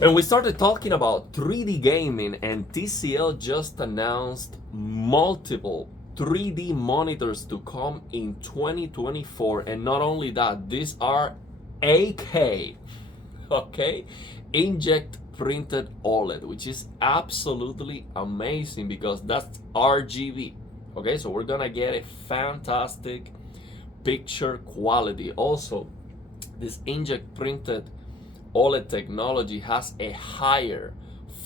And we started talking about 3D gaming, and TCL just announced multiple 3D monitors to come in 2024. And not only that, these are 8K, okay? Inkjet printed OLED, which is absolutely amazing because that's RGB. Okay, so we're gonna get a fantastic picture quality. Also, this inkjet printed OLED technology has a higher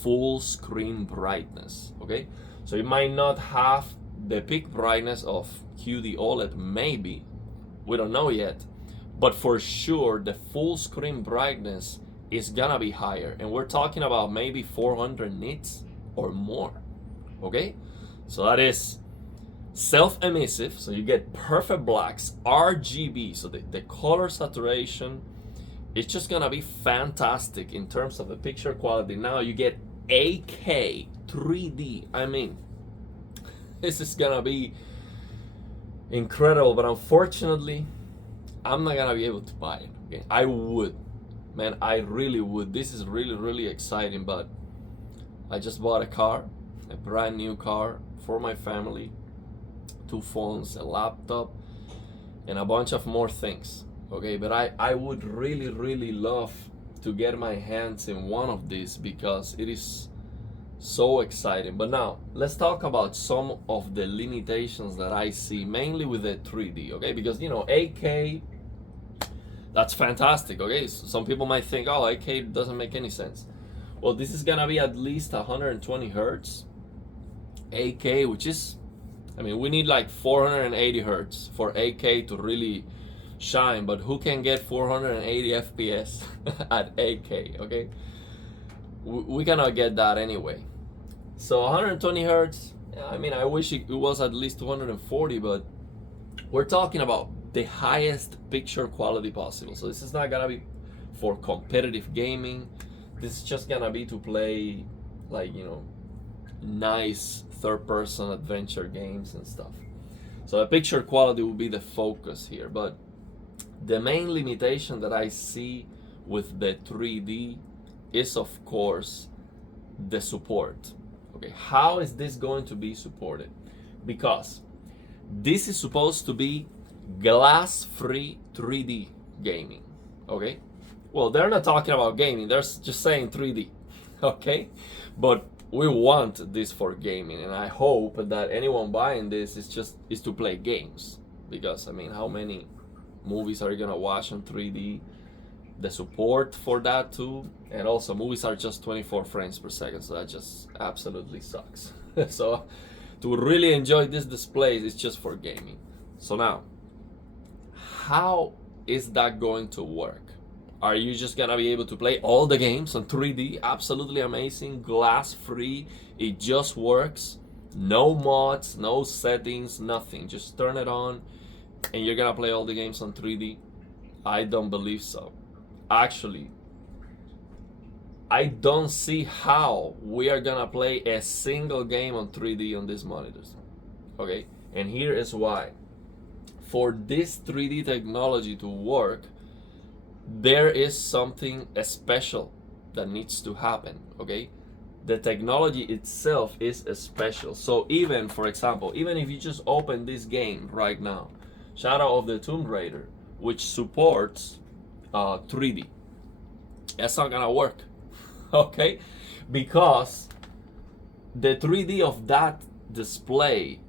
full screen brightness. Okay, so it might not have the peak brightness of QD OLED, maybe, we don't know yet, but for sure the full screen brightness is gonna be higher, and we're talking about maybe 400 nits or more. Okay, so that is self-emissive, so you get perfect blacks, RGB, so the color saturation, it's just gonna be fantastic in terms of the picture quality. Now you get 8K 3D. I mean, this is gonna be incredible, but unfortunately, I'm not gonna be able to buy it. Okay, I would, man, I really would. This is really, really exciting, but I just bought a car, a brand new car for my family, 2 phones, a laptop, and a bunch of more things. Okay, but I would really, really love to get my hands in one of these because it is so exciting. But now let's talk about some of the limitations that I see, mainly with the 3D. Okay, because 8K, that's fantastic. Okay, so some people might think, oh, 8K doesn't make any sense. Well, this is gonna be at least 120 hertz 8K, which is, I mean, we need like 480 hertz for 8K to really shine, but who can get 480 FPS at 8K? Okay, we cannot get that anyway. So 120 hertz, I mean, I wish it was at least 240, but we're talking about the highest picture quality possible. So this is not gonna be for competitive gaming. This is just gonna be to play, like, nice third person adventure games and stuff. So the picture quality will be the focus here. But the main limitation that I see with the 3D is, of course, the support. Okay, how is this going to be supported? Because this is supposed to be glass-free 3D gaming. Okay, well, they're not talking about gaming, they're just saying 3D. Okay, but we want this for gaming, and I hope that anyone buying this is to play games, because I mean, how many movies are you gonna watch in 3D? The support for that too, and also movies are just 24 frames per second, so that just absolutely sucks. So to really enjoy this display, it's just for gaming. So now, how is that going to work? Are you just gonna be able to play all the games on 3D? Absolutely amazing, glass free, it just works. No mods, no settings, nothing. Just turn it on and you're gonna play all the games on 3D? I don't believe so. Actually, I don't see how we are gonna play a single game on 3D on these monitors. Okay, and here is why. For this 3D technology to work, there is something special that needs to happen. Okay, the technology itself is special. So even, for example, even if you just open this game right now, Shadow of the Tomb Raider, which supports 3D, that's not gonna work. Okay, because the 3D of that display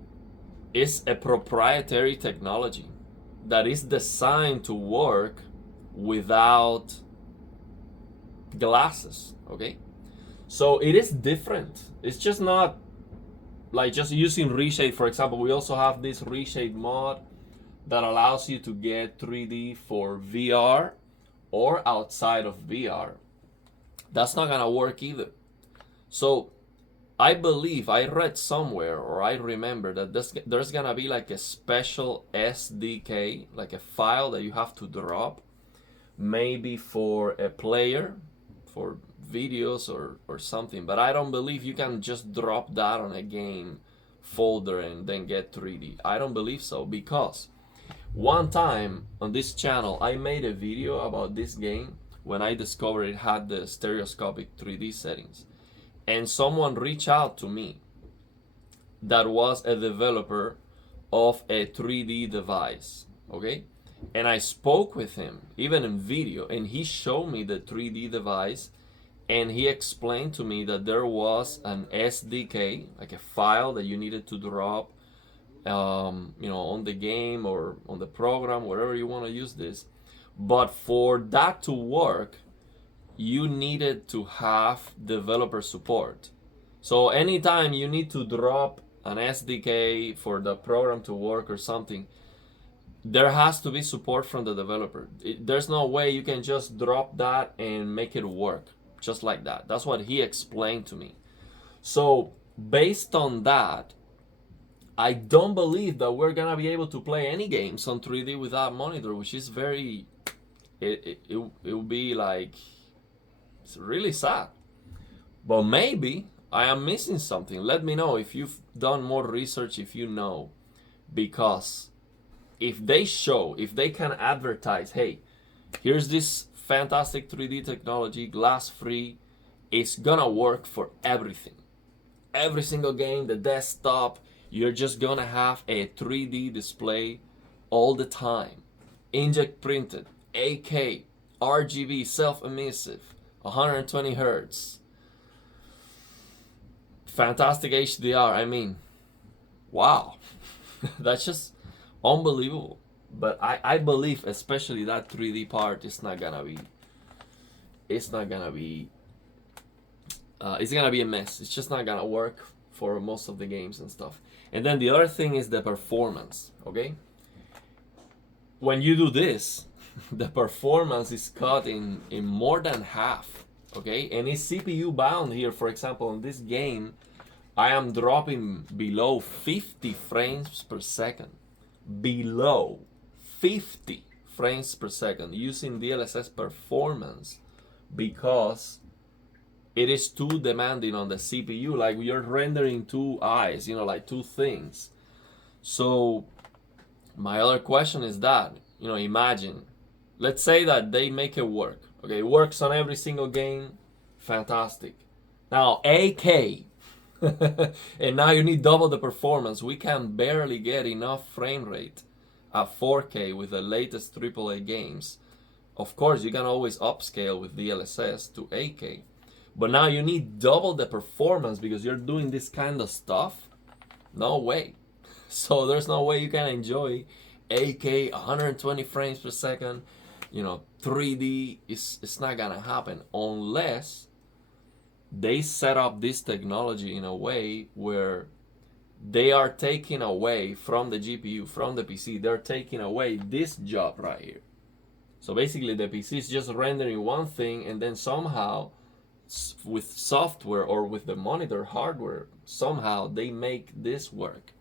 is a proprietary technology that is designed to work without glasses. Okay, so it is different. It's just not like just using reshade. For example, we also have this reshade mod that allows you to get 3D for VR or outside of VR. That's not gonna work either. So I believe I read somewhere, or I remember, that there's gonna be like a special SDK, like a file that you have to drop, maybe for a player, for videos or something. But I don't believe you can just drop that on a game folder and then get 3D. I don't believe so, because one time on this channel I made a video about this game when I discovered it had the stereoscopic 3D settings. And someone reached out to me that was a developer of a 3D device, okay? And I spoke with him, even in video, and he showed me the 3D device, and he explained to me that there was an SDK, like a file that you needed to drop, on the game or on the program, wherever you want to use this. But for that to work, you needed to have developer support. So anytime you need to drop an SDK for the program to work or something, there has to be support from the developer. There's no way you can just drop that and make it work just like that. That's what he explained to me. So based on that, I don't believe that we're gonna be able to play any games on 3D without monitor, which is very, it will be like, it's really sad. But maybe I am missing something. Let me know if you've done more research, if you know, because if they can advertise, hey, here's this fantastic 3D technology, glass free, it's gonna work for everything. Every single game, the desktop, you're just gonna have a 3D display all the time. Inkjet printed, 8K, RGB, self-emissive, 120 hertz. Fantastic HDR, I mean, wow. That's just unbelievable. But I believe especially that 3D part is not gonna be, it's gonna be a mess. It's just not gonna work for most of the games and stuff. And then the other thing is the performance, okay? When you do this, the performance is cut in more than half, okay? And it's CPU bound here. For example, in this game, I am dropping below 50 frames per second. Below 50 frames per second using DLSS performance because it is too demanding on the CPU. Like you're rendering two eyes, like two things. So my other question is that, imagine, let's say that they make it work. Okay, it works on every single game. Fantastic. Now 8K. And now you need double the performance. We can barely get enough frame rate at 4K with the latest AAA games. Of course, you can always upscale with DLSS to 8K. But now you need double the performance because you're doing this kind of stuff. No way. So there's no way you can enjoy 8K, 120 frames per second, 3D. It's not gonna happen unless they set up this technology in a way where they are taking away from the GPU, from the PC, they're taking away this job right here. So basically the PC is just rendering one thing, and then somehow with software or with the monitor hardware, somehow they make this work.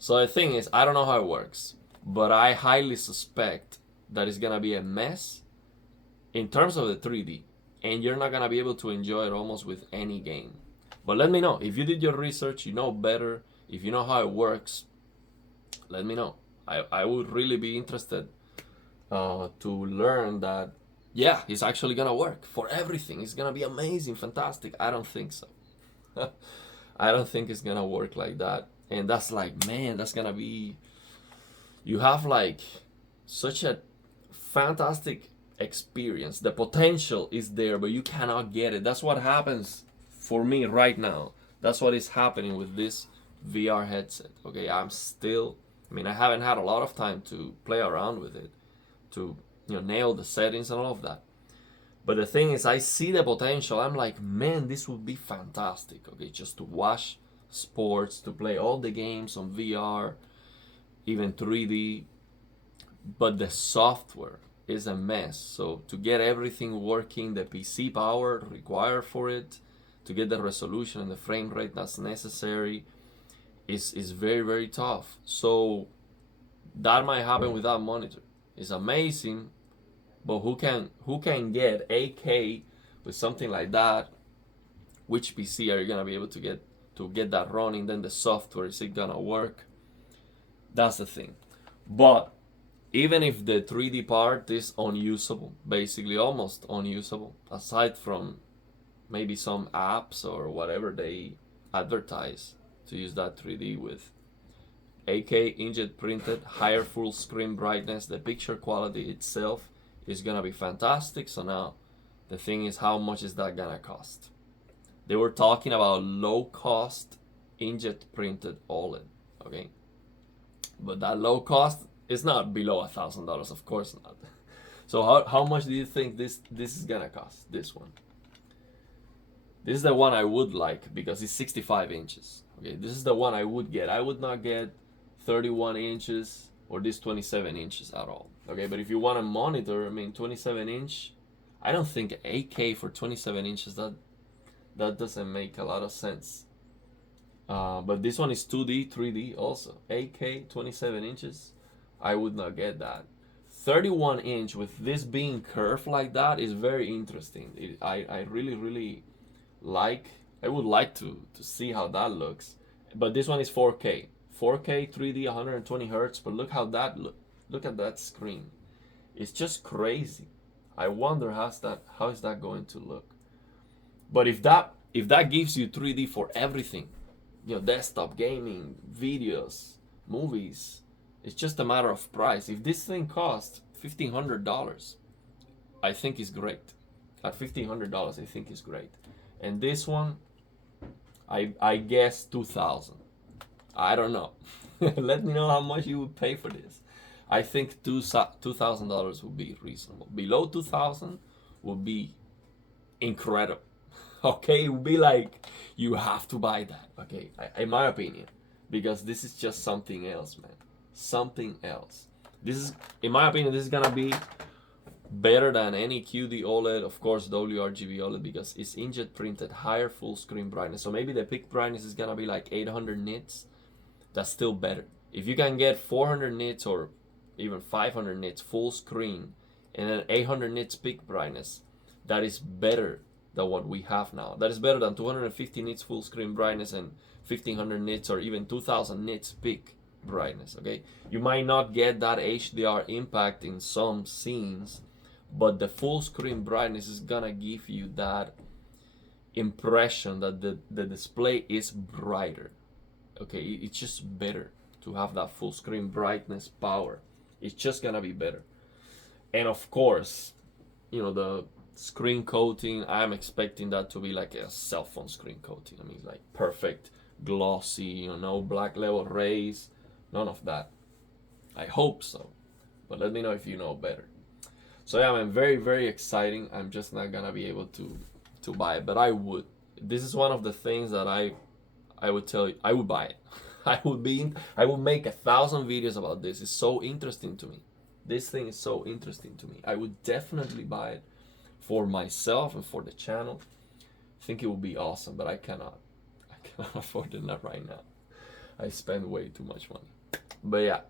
So the thing is, I don't know how it works, but I highly suspect that it's gonna be a mess in terms of the 3D, and you're not gonna be able to enjoy it almost with any game. But let me know if you did your research, you know better, if you know how it works, let me know. I would really be interested to learn that, yeah, it's actually gonna work for everything. It's gonna be amazing, fantastic. I don't think so. I don't think it's gonna work like that. And that's like, man, that's gonna be, you have like such a fantastic experience. The potential is there, but you cannot get it. That's what happens for me right now. That's what is happening with this VR headset. Okay, I haven't had a lot of time to play around with it, to nail the settings and all of that. But the thing is, I see the potential. I'm like, man, this would be fantastic. Okay, just to watch sports, to play all the games on VR, even 3D. But the software is a mess. So to get everything working, the PC power required for it, to get the resolution and the frame rate that's necessary, is very, very tough. So that might happen without monitor. It's amazing, but who can get 8K with something like that? Which PC are you gonna be able to get that running? Then the software, is it gonna work? That's the thing. But even if the 3D part is unusable, basically almost unusable, aside from maybe some apps or whatever they advertise to use that 3D with. 8K inkjet printed, higher full screen brightness, the picture quality itself is gonna be fantastic. So now the thing is, how much is that gonna cost? They were talking about low cost inkjet printed OLED, okay? But that low cost is not below $1,000, of course not. So how much do you think this is gonna cost, this one? This is the one I would like because it's 65 inches. Okay, this is the one I would get. I would not get 31 inches or this 27 inches at all. Okay, but if you want a monitor, I mean 27 inch, I don't think 8K for 27 inches, that doesn't make a lot of sense. But this one is 2D, 3D also. 8K, 27 inches, I would not get that. 31 inch with this being curved like that is very interesting. I really like, I would like to see how that looks. But this one is 4K. 4K, 3D, 120 hertz, but look how that look at that screen. It's just crazy. I wonder how is that going to look. But if that gives you 3D for everything, you know, desktop, gaming, videos, movies, it's just a matter of price. If this thing costs $1,500, I think it's great. At $1,500, I think it's great. And this one, I guess 2,000. I don't know. Let me know how much you would pay for this. I think $2,000 would be reasonable. Below 2,000 would be incredible. Okay, it would be like you have to buy that. Okay, in my opinion, because this is just something else, man. Something else. This is, in my opinion, this is gonna be better than any QD OLED, of course, WRGB OLED, because it's inkjet printed, higher full screen brightness. So maybe the peak brightness is gonna be like 800 nits. That's still better. If you can get 400 nits or even 500 nits full screen and then 800 nits peak brightness, that is better than what we have now. That is better than 250 nits full screen brightness and 1500 nits or even 2000 nits peak brightness. Okay, you might not get that HDR impact in some scenes, but the full screen brightness is gonna give you that impression that the display is brighter. Okay, it's just better to have that full screen brightness power. It's just gonna be better. And of course, you know, the screen coating, I'm expecting that to be like a cell phone screen coating. I mean, like perfect, glossy, you know, black level rays, none of that. I hope so, but let me know if you know better. So yeah, I'm very exciting. I'm just not gonna be able to buy it, but I would. This is one of the things that I would tell you, I would buy it. I would make 1,000 videos about this. It's so interesting to me. This thing is so interesting to me. I would definitely buy it for myself and for the channel. I think it would be awesome, but I cannot afford it, not right now. I spend way too much money. But yeah,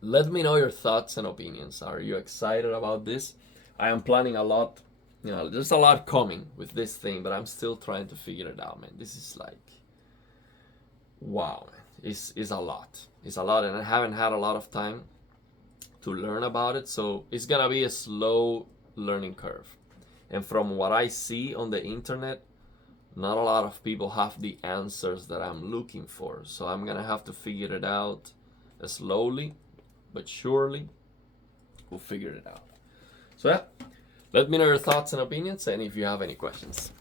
let me know your thoughts and opinions. Are you excited about this? I am planning a lot. You know, there's a lot coming with this thing, but I'm still trying to figure it out, man. This is like, wow, it's a lot. It's a lot, and I haven't had a lot of time to learn about it, so it's gonna be a slow learning curve. And from what I see on the internet, not a lot of people have the answers that I'm looking for. So I'm gonna have to figure it out slowly, but surely we'll figure it out. So yeah, let me know your thoughts and opinions, and if you have any questions.